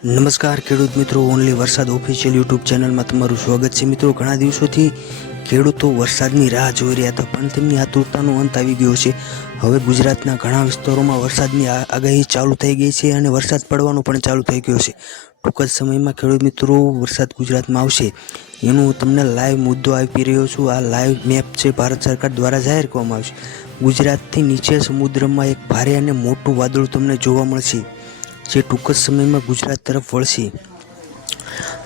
નમસ્કાર ખેડૂત મિત્રો, ઓનલી વરસાદ ઓફિશિયલ યુટ્યુબ ચેનલમાં તમારું સ્વાગત છે. મિત્રો, ઘણા દિવસોથી ખેડૂતો વરસાદની રાહ જોઈ રહ્યા હતા, પણ તેમની આતુરતાનો અંત આવી ગયો છે. હવે ગુજરાતના ઘણા વિસ્તારોમાં વરસાદની આગાહી ચાલુ થઈ ગઈ છે અને વરસાદ પડવાનો પણ ચાલુ થઈ ગયો છે. ટૂંક જ સમયમાં ખેડૂત મિત્રો વરસાદ ગુજરાતમાં આવશે એનું તમને લાઈવ મુદ્દો આપી રહ્યો છું. આ લાઈવ મેપ છે, ભારત સરકાર દ્વારા જાહેર કરવામાં આવશે. ગુજરાતથી નીચે સમુદ્રમાં એક ભારે અને મોટું વાદળ તમને જોવા મળશે, જે ટૂંક જ સમયમાં ગુજરાત તરફ વળશે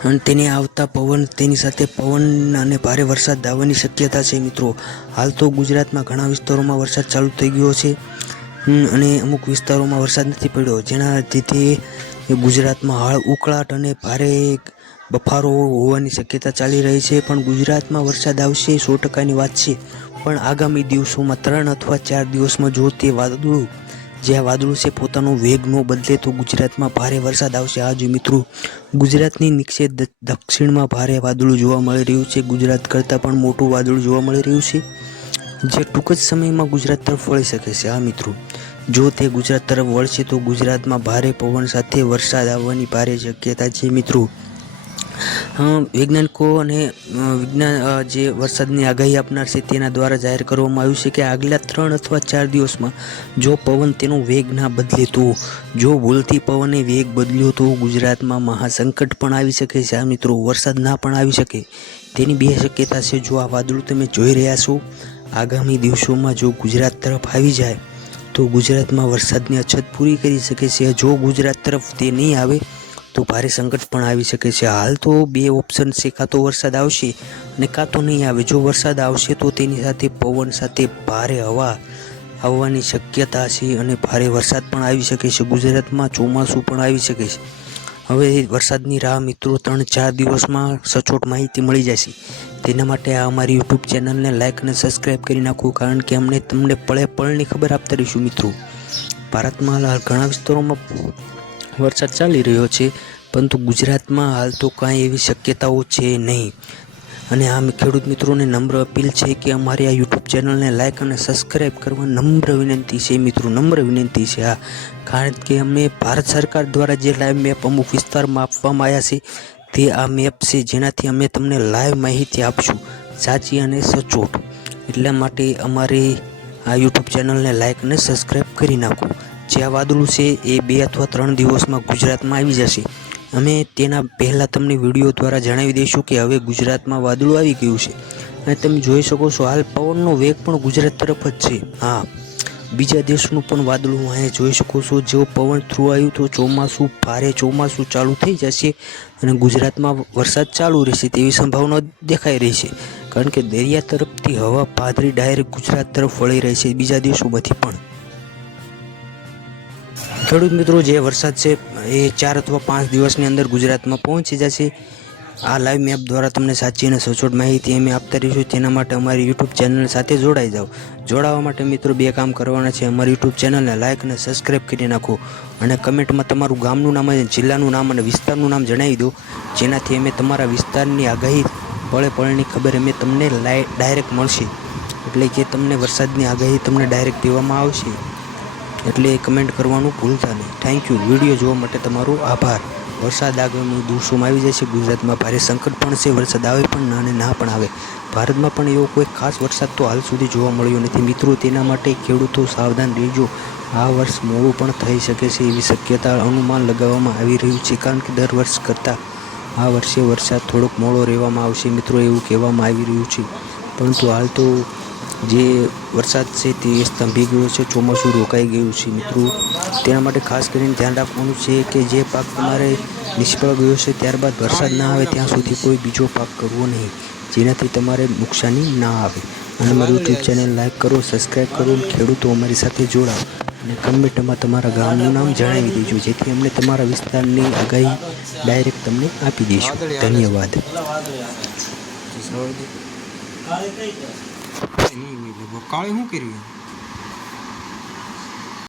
અને તેને આવતા પવન, તેની સાથે પવન અને ભારે વરસાદ આવવાની શક્યતા છે. મિત્રો, હાલ તો ગુજરાતમાં ઘણા વિસ્તારોમાં વરસાદ ચાલુ થઈ ગયો છે અને અમુક વિસ્તારોમાં વરસાદ નથી પડ્યો, જેના લીધે ગુજરાતમાં હાલ ઉકળાટ અને ભારે બફારો હોવાની શક્યતા ચાલી રહી છે. પણ ગુજરાતમાં વરસાદ આવશે 100%ની વાત છે, પણ આગામી દિવસોમાં 3 અથવા 4 દિવસમાં જો તે વાદળું, જે આ વાદળું છે, પોતાનો વેગ ન બદલે તો ગુજરાતમાં ભારે વરસાદ આવશે. આ જો મિત્રો, ગુજરાતની નીચે દક્ષિણમાં ભારે વાદળું જોવા મળી રહ્યું છે. ગુજરાત કરતાં પણ મોટું વાદળું જોવા મળી રહ્યું છે, જે ટૂંક જ સમયમાં ગુજરાત તરફ વળી શકે છે. આ મિત્રો, જો તે ગુજરાત તરફ વળશે તો ગુજરાતમાં ભારે પવન સાથે વરસાદ આવવાની ભારે શક્યતા છે. મિત્રો, વૈજ્ઞાનિકો અને જે વરસાદની આગાહી આપનાર છે તેના દ્વારા જાહેર કરવામાં આવ્યું છે કે આગલા 3 અથવા 4 દિવસમાં જો પવન તેનો વેગ ના બદલે તો, જો ભૂલથી પવને વેગ બદલ્યો તો ગુજરાતમાં મહાસંકટ પણ આવી શકે છે. આ મિત્રો, વરસાદ ના પણ આવી શકે તેની 2 શક્યતા છે. જો આ વાદળું તમે જોઈ રહ્યા છો આગામી દિવસોમાં જો ગુજરાત તરફ આવી જાય તો ગુજરાતમાં વરસાદની અછત પૂરી કરી શકે છે. જો ગુજરાત તરફ તે નહીં આવે તો ભારે સંકટ પણ આવી શકે છે. હાલ તો 2 ઓપ્શન છે, કાં તો વરસાદ આવશે અને કાં તો નહીં આવે. જો વરસાદ આવશે તો તેની સાથે પવન સાથે ભારે હવા આવવાની શક્યતા છે અને ભારે વરસાદ પણ આવી શકે છે. ગુજરાતમાં ચોમાસું પણ આવી શકે છે. હવે વરસાદની રાહ મિત્રો 3-4 દિવસમાં સચોટ માહિતી મળી જશે. તેના માટે આ અમારી યુટ્યુબ ચેનલને લાઇક અને સબસ્ક્રાઈબ કરી નાખો, કારણ કે અમને તમને પળે પળની ખબર આપતા રહીશું. મિત્રો, ભારતમાં હાલ ઘણા વિસ્તારોમાં વરસાદ ચાલી રહ્યો છે, પરંતુ ગુજરાતમાં હાલ તો કાંઈ એવી શક્યતાઓ છે નહીં. અને આ ખેડૂત મિત્રોને નમ્ર અપીલ છે કે અમારી આ યુટ્યુબ ચેનલને લાઇક અને સબસ્ક્રાઈબ કરવા નમ્ર વિનંતી છે. મિત્રો, નમ્ર વિનંતી છે આ, કારણ કે અમે ભારત સરકાર દ્વારા જે લાઈવ મેપ અમુક વિસ્તારમાં આપવામાં આવ્યા છે તે આ મેપ છે, જેનાથી અમે તમને લાઈવ માહિતી આપશું, સાચી અને સચોટ. એટલા માટે અમારી આ યુટ્યુબ ચેનલને લાઇક અને સબસ્ક્રાઈબ કરી નાખો. જે આ વાદળું છે એ 2 અથવા 3 દિવસમાં ગુજરાતમાં આવી જશે. અમે તેના પહેલાં તમને વિડીયો દ્વારા જણાવી દઈશું કે હવે ગુજરાતમાં વાદળું આવી ગયું છે અને તમે જોઈ શકો છો હાલ પવનનો વેગ પણ ગુજરાત તરફ જ છે. હા, બીજા દેશનું પણ વાદળું અહીંયા જોઈ શકો છો. જો પવન થ્રુ આવ્યું તો ચોમાસું, ભારે ચોમાસું ચાલુ થઈ જશે અને ગુજરાતમાં વરસાદ ચાલુ રહેશે તેવી સંભાવના દેખાઈ રહી છે, કારણ કે દરિયા તરફથી હવા પાથરી ડાયરેક્ટ ગુજરાત તરફ વળી રહી છે, બીજા દેશોમાંથી પણ. ખેડૂત મિત્રો, જે વરસાદ છે એ 4 અથવા 5 દિવસની અંદર ગુજરાતમાં પહોંચી જશે. આ લાઈવ મેપ દ્વારા તમને સાચી અને સચોટ માહિતી અમે આપતા રહીશું. તેના માટે અમારી યુટ્યુબ ચેનલ સાથે જોડાઈ જાઓ. જોડાવા માટે મિત્રો 2 કામ કરવાના છે. અમારી યુટ્યુબ ચેનલને લાઇક અને સબસ્ક્રાઈબ કરી નાખો અને કમેન્ટમાં તમારું ગામનું નામ અને જિલ્લાનું નામ અને વિસ્તારનું નામ જણાવી દો, જેનાથી અમે તમારા વિસ્તારની આગાહી પળે પળની ખબર અમે તમને ડાયરેક્ટ મળશે. એટલે કે તમને વરસાદની આગાહી તમને ડાયરેક્ટ દેવામાં આવશે. એટલે કમેન્ટ કરવાનું ભૂલતા નહીં. Thank you. વિડીયો જોવા માટે તમારો આભાર. વરસાદ આગામી દિવસોમાં આવી જશે. ગુજરાતમાં ભારે સંકટ પણ છે, વરસાદ આવે પણ અને ના પણ આવે. ભારતમાં પણ એવો કોઈ ખાસ વરસાદ તો હાલ સુધી જોવા મળ્યો નથી. મિત્રો, તેના માટે ખેડૂતો સાવધાન રહેજો. આ વર્ષ મોડું પણ થઈ શકે છે એવી શક્યતા અનુમાન લગાવવામાં આવી રહ્યું છે, કારણ કે દર વર્ષ કરતાં આ વર્ષે વરસાદ થોડોક મોડો રહેવામાં આવશે. મિત્રો, એવું કહેવામાં આવી રહ્યું છે, પરંતુ હાલ તો જે વરસાદ છે તે સ્તંભી ગયો છે, ચોમાસું રોકાઈ ગયું છે. મિત્રો, તેના માટે ખાસ કરીને ધ્યાન રાખવાનું છે કે જે પાક તમારે નિષ્ફળ ગયો છે ત્યારબાદ વરસાદ ના આવે ત્યાં સુધી કોઈ બીજો પાક કરવો નહીં, જેનાથી તમારે નુકસાની ના આવે. અને અમારી યુટ્યુબ ચેનલ લાઈક કરો, સબસ્ક્રાઈબ કરો. ખેડૂતો અમારી સાથે જોડાઓ અને કમેન્ટમાં તમારા ગામનું નામ જણાવી દેજો, જેથી અમને તમારા વિસ્તારની આગાહી ડાયરેક્ટ તમને આપી દઈશું. ધન્યવાદ. કાળે શું કર્યું?